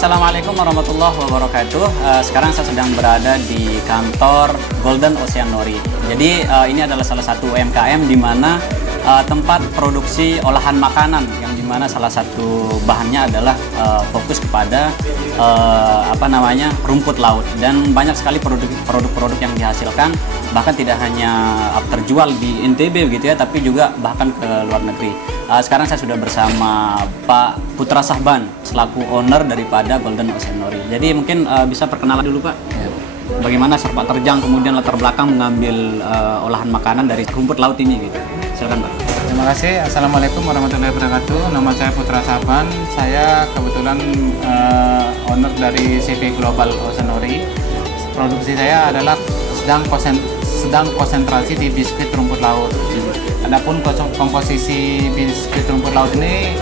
Assalamualaikum warahmatullahi wabarakatuh. Sekarang saya sedang berada di kantor Golden Ocean Nori. Jadi ini adalah salah satu UMKM di mana tempat produksi olahan makanan, yang dimana salah satu bahannya adalah fokus kepada rumput laut, dan banyak sekali produk-produk yang dihasilkan, bahkan tidak hanya terjual di NTB begitu ya, tapi juga bahkan ke luar negeri. Sekarang saya sudah bersama Pak Putra Sahban selaku owner daripada Golden Ocean Nori. Jadi mungkin bisa perkenalan dulu Pak. Ya. Bagaimana sepak terjang kemudian latar belakang mengambil olahan makanan dari rumput laut ini gitu. Silakan Pak. Terima kasih. Assalamualaikum warahmatullahi wabarakatuh. Nama saya Putra Sahban. Saya kebetulan owner dari CV Global Ocean Nori. Produksi saya adalah sedang konsentrasi di biskuit rumput laut. Adapun komposisi biskuit rumput laut ini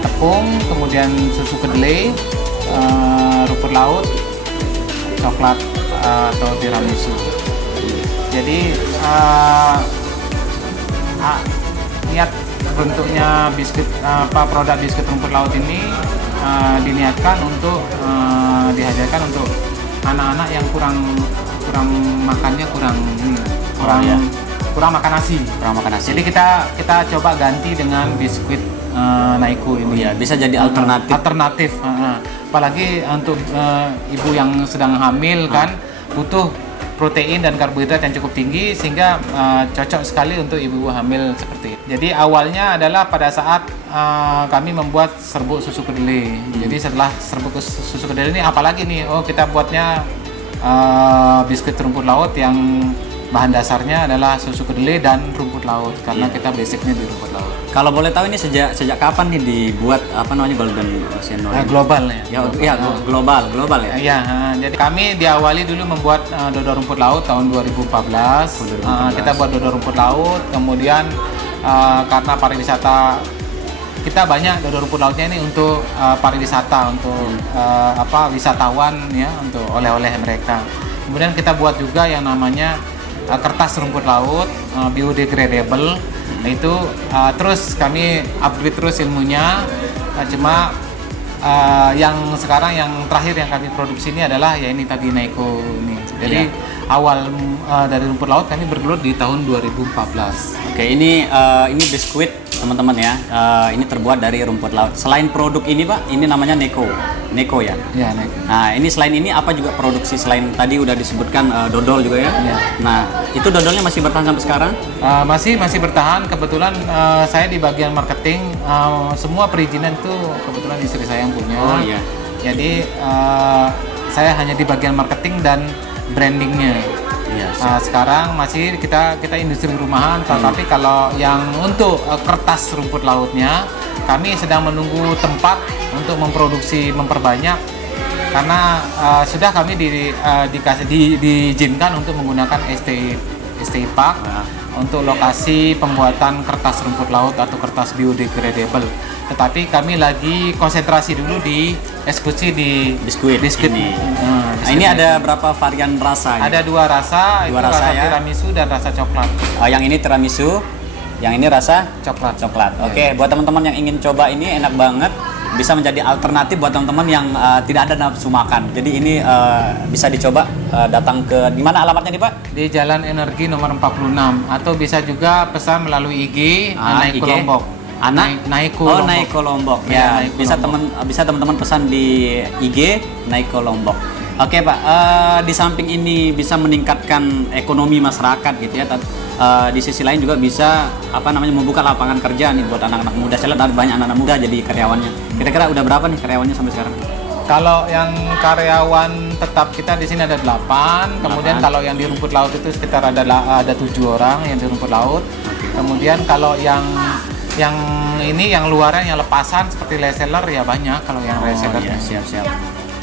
tepung, kemudian susu kedelai, rumput laut, coklat atau tiramisu. Jadi niat bentuknya produk biskuit rumput laut ini diniatkan untuk dihadirkan untuk anak-anak yang kurang makannya kurang makan nasi. Jadi kita coba ganti dengan biskuit Naiko ini. Ya, bisa jadi alternatif. Apalagi untuk ibu yang sedang hamil kan butuh protein dan karbohidrat yang cukup tinggi, sehingga cocok sekali untuk ibu hamil seperti itu. Jadi awalnya adalah pada saat kami membuat serbuk susu kedelai. Jadi setelah serbuk susu kedelai ini apalagi nih, kita buatnya biskuit rumput laut yang bahan dasarnya adalah susu kedelai dan rumput laut, karena kita basicnya di rumput laut. Kalau boleh tahu ini sejak kapan nih dibuat Golden Ocean Nori? Global ya. Global ya. Iya, jadi kami diawali dulu membuat dodol rumput laut tahun 2014. Kita buat dodol rumput laut, kemudian karena pariwisata kita banyak dodol rumput lautnya ini untuk pariwisata, untuk wisatawan ya, untuk oleh-oleh mereka. Kemudian kita buat juga yang namanya kertas rumput laut biodegradable. Itu terus kami upgrade terus ilmunya. Cuma yang sekarang yang terakhir yang kami produksi ini adalah ya ini tadi Naiko ini. Jadi awal dari rumput laut kami bergelut di tahun 2014. Oke, ini biskuit teman-teman ya. Ini terbuat dari rumput laut. Selain produk ini Pak, ini namanya Neko ya? Iya, Neko. Nah, ini selain ini apa juga produksi selain tadi udah disebutkan dodol juga ya? Iya. Nah, itu dodolnya masih bertahan sampai sekarang? Masih bertahan. Kebetulan saya di bagian marketing, semua perizinan itu kebetulan istri saya yang punya. Oh iya. Jadi saya hanya di bagian marketing dan brandingnya. Sekarang masih kita industri rumahan, tapi kalau yang untuk kertas rumput lautnya kami sedang menunggu tempat untuk memperbanyak, karena sudah kami diizinkan untuk menggunakan STI Park untuk lokasi pembuatan kertas rumput laut atau kertas biodegradable. Tetapi kami lagi konsentrasi dulu di eksekusi di biskuit ini. Ini ada berapa varian rasa? Ada dua rasa, rasa ya? Tiramisu dan rasa coklat. Yang ini tiramisu, yang ini rasa coklat. Oke, buat teman-teman yang ingin coba ini enak banget, bisa menjadi alternatif buat teman-teman yang tidak ada nafsu makan. Jadi ini bisa dicoba, datang ke di mana alamatnya nih Pak? Di Jalan Energi nomor 46, atau bisa juga pesan melalui IG Naiko Lombok. Naiko Lombok. Ya, bisa teman-teman pesan di IG Naiko Lombok. Oke Pak, di samping ini bisa meningkatkan ekonomi masyarakat gitu ya. Di sisi lain juga bisa membuka lapangan kerja nih buat anak-anak muda. Saya lihat ada banyak anak-anak muda jadi karyawannya. Kira-kira udah berapa nih karyawannya sampai sekarang? Kalau yang karyawan tetap kita di sini ada 8. Kemudian kalau yang di rumput laut itu sekitar ada 7 orang yang di rumput laut. Kemudian kalau yang luaran yang lepasan seperti reseller ya banyak. Kalau yang reseller siap.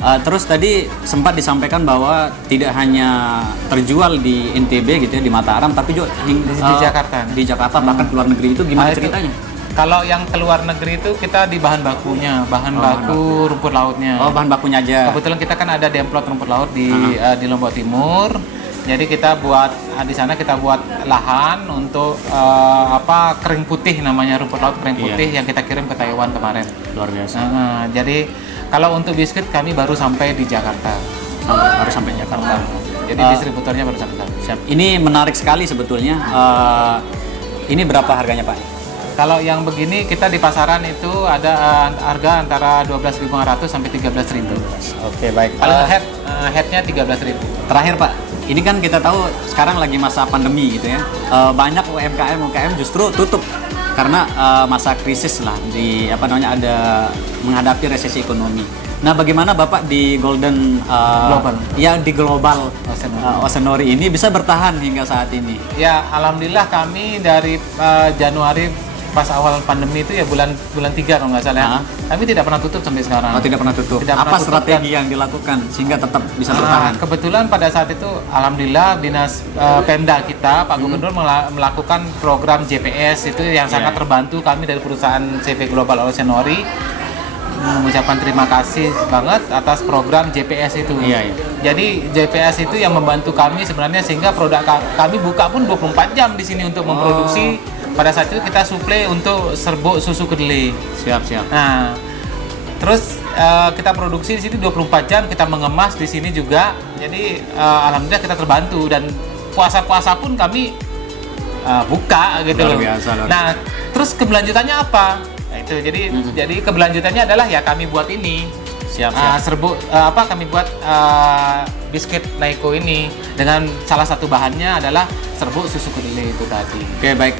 Terus tadi sempat disampaikan bahwa tidak hanya terjual di NTB gitu ya, di Mataram, tapi juga di Jakarta. Di Jakarta, bahkan ke luar negeri itu gimana ceritanya? Kalau yang ke luar negeri itu kita di bahan bakunya, baku rumput lautnya. Bahan bakunya aja. Kebetulan kita kan ada demplot rumput laut di Lombok Timur. Jadi kita buat di sana kita buat lahan untuk kering putih, namanya rumput laut kering putih yang kita kirim ke Taiwan kemarin. Luar biasa. Jadi kalau untuk biskuit kami baru sampai di Jakarta. Baru sampai Jakarta. Jadi distributornya baru sampai sana. Siap. Ini menarik sekali sebetulnya. Ini berapa harganya Pak? Kalau yang begini kita di pasaran itu ada harga antara 12.500 sampai 13.000. Oke, baik. Kalau headnya 13.000. Terakhir Pak, ini kan kita tahu sekarang lagi masa pandemi gitu ya. Banyak UMKM justru tutup karena masa krisis lah, di ada menghadapi resesi ekonomi. Nah, bagaimana Bapak di Golden Global? Ya, di Global Oceanori ini bisa bertahan hingga saat ini? Ya, alhamdulillah kami dari Januari pas awal pandemi itu ya bulan 3 kalau nggak salah. Kami tidak pernah tutup sampai sekarang. Oh, tidak pernah tutup. Apa strategi yang dilakukan sehingga tetap bisa bertahan? Kebetulan pada saat itu alhamdulillah dinas Pemda kita, Pak Gubernur melakukan program JPS itu yang sangat terbantu kami dari perusahaan CV Global Oceanori. Mengucapkan terima kasih banget atas program JPS itu. Jadi JPS itu yang membantu kami sebenarnya sehingga produk kami buka pun 24 jam di sini untuk memproduksi. Pada saat itu kita suplai untuk serbuk susu kedelai. Siap. Nah, terus kita produksi di sini 24 jam, kita mengemas di sini juga. Jadi alhamdulillah kita terbantu dan puasa-puasa pun kami buka gitu loh. Nah, terus keberlanjutannya apa? Nah, itu jadi keberlanjutannya adalah ya kami buat ini. Serbuk kami buat biskuit Naiko ini dengan salah satu bahannya adalah serbuk susu kedelai itu tadi. Oke, baik.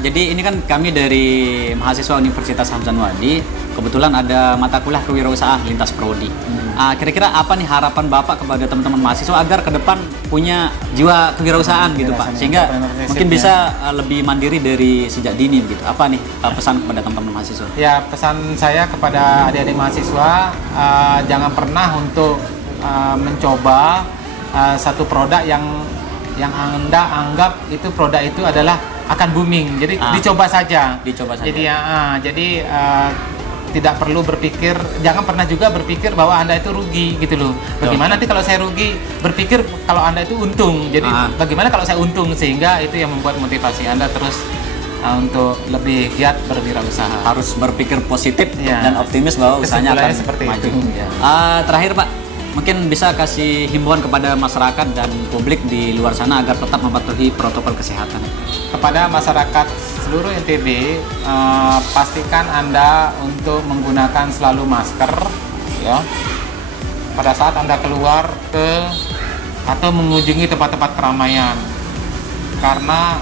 Jadi ini kan kami dari mahasiswa Universitas Hamzanwadi, kebetulan ada mata kuliah kewirausahaan lintas prodi. Kira-kira apa nih harapan Bapak kepada teman-teman mahasiswa agar ke depan punya jiwa kewirausahaan gitu Pak, sehingga mungkin bisa lebih mandiri dari sejak dini gitu. Apa nih pesan kepada teman-teman mahasiswa? Ya, pesan saya kepada adik-adik mahasiswa, jangan pernah untuk mencoba satu produk yang Anda anggap itu produk itu adalah akan booming. Jadi dicoba saja. Jadi tidak perlu berpikir, jangan pernah juga berpikir bahwa Anda itu rugi gitu loh. Bagaimana nanti kalau saya rugi, berpikir kalau Anda itu untung. Jadi bagaimana kalau saya untung, sehingga itu yang membuat motivasi Anda terus untuk lebih giat berwirausaha. Harus berpikir positif dan optimis bahwa usahanya akan seperti maju. Itu. Terakhir Pak, mungkin bisa kasih himbauan kepada masyarakat dan publik di luar sana agar tetap mematuhi protokol kesehatan. Kepada masyarakat seluruh NTB, pastikan Anda untuk menggunakan selalu masker, ya. Pada saat Anda keluar atau mengunjungi tempat-tempat keramaian, karena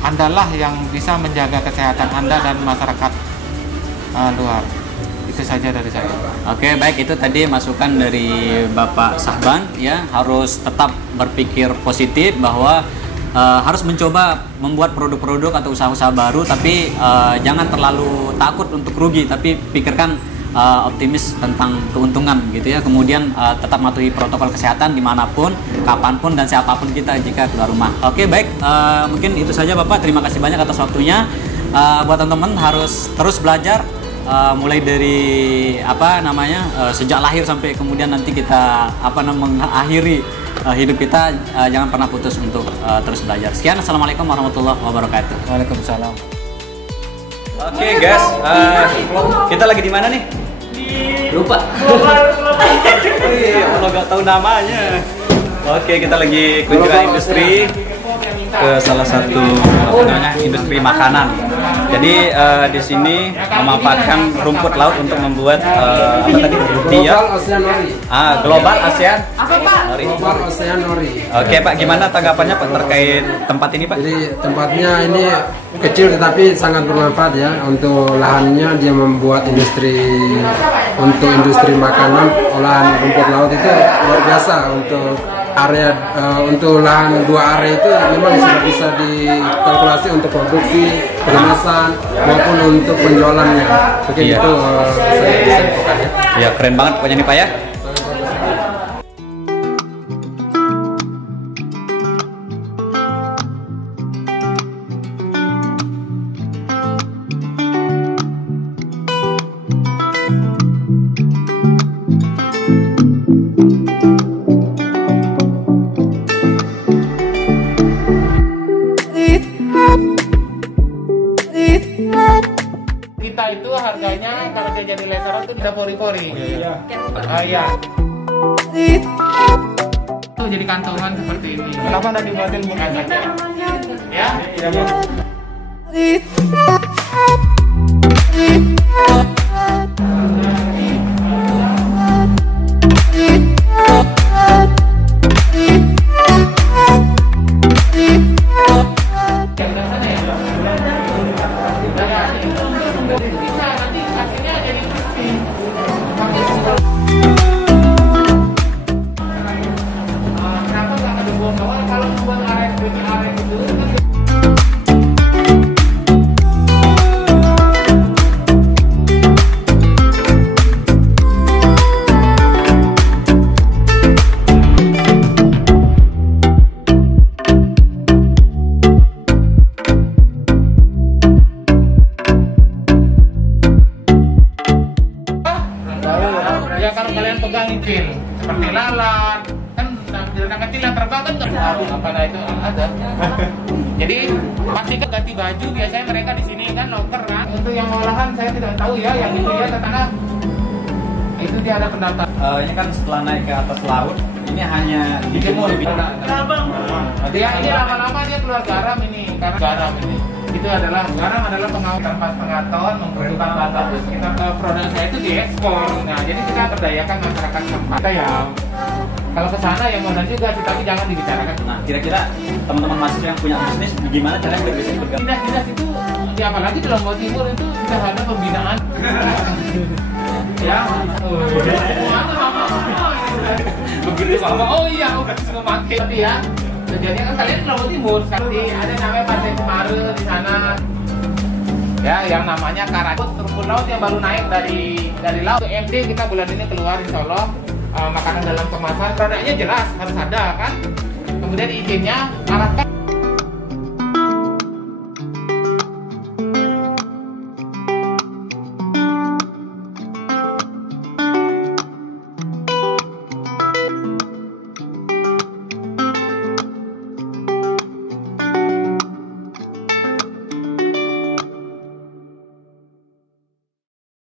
Andalah yang bisa menjaga kesehatan Anda dan masyarakat luar. Itu saja dari saya. Oke, baik, itu tadi masukan dari Bapak Sahban ya, harus tetap berpikir positif bahwa harus mencoba membuat produk-produk atau usaha-usaha baru, tapi jangan terlalu takut untuk rugi, tapi pikirkan optimis tentang keuntungan gitu ya. Kemudian tetap mematuhi protokol kesehatan dimanapun, kapanpun, dan siapapun kita jika keluar rumah. Oke, baik, mungkin itu saja Bapak. Terima kasih banyak atas waktunya. Buat teman-teman harus terus belajar, mulai dari sejak lahir sampai kemudian nanti kita mengakhiri hidup kita, jangan pernah putus untuk terus belajar. Sekian, assalamualaikum warahmatullahi wabarakatuh. Waalaikumsalam. Oke guys, kita lagi di mana nih? Lupa. Oh iya, kalau nggak tahu namanya. Oke, kita lagi kunjungan industri ke salah satu industri makanan. Jadi di sini memanfaatkan rumput laut untuk membuat Global Oceanori. Global ASEAN. Apa Pak? Global Oceanori. Oke Pak, gimana tanggapannya Pak terkait tempat ini Pak? Jadi tempatnya ini kecil tetapi sangat bermanfaat ya. Untuk lahannya dia membuat industri makanan olahan rumput laut itu luar biasa. Untuk area untuk lahan 2 area itu memang sudah bisa dikalkulasi untuk produksi, kemasan maupun untuk penjualannya. Mungkin itu saya bisa infokan ya. Ya, keren banget pokoknya nih Pak ya. Kita itu harganya kalau dia jadi leseran itu tidak pori-pori. Iya. Iya. Tuh jadi kantongan seperti ini. Kenapa nggak dibuatin bukan saja? Ya. Ya kalau kalian pegang incil seperti lalat kan dengan kecil yang terbang kan nggak tahu apa itu ada. Jadi pasti kan ganti baju biasanya mereka di sini kan loker kan. Untuk yang olahan saya tidak tahu ya, yang itu ya karena itu dia ada pendaftar. Ini kan setelah naik ke atas laut, ini hanya dijemur. Dia ini lama-lama dia keluar garam ini karena garam ini. Itu adalah garam adalah pengawet tempat pengaton membutuhkan bahan kita produk saya itu diekspor. Nah jadi kita berdayakan masyarakat tempat. Kita ya kalau ke sana ya modal juga sih, tapi jangan dibicarakan. Nah kira-kira teman-teman mahasiswa yang punya bisnis gimana caranya biar bisa bergabung? Dinas-dinas itu ya apalagi di Lombok Timur itu sudah ada pembinaan. Ya, begitu mama. Oh iya, udah semua pakai. Tapi ya sejadinya kan kalian di Lombok Timur, seperti ada namanya Pantai Cemara di sana. Ya, yang namanya Karajut, rumput laut yang baru naik dari laut. MD kita bulan ini keluar insya Allah makanan dalam kemasan. Produknya jelas harus ada kan. Kemudian izinnya arahkan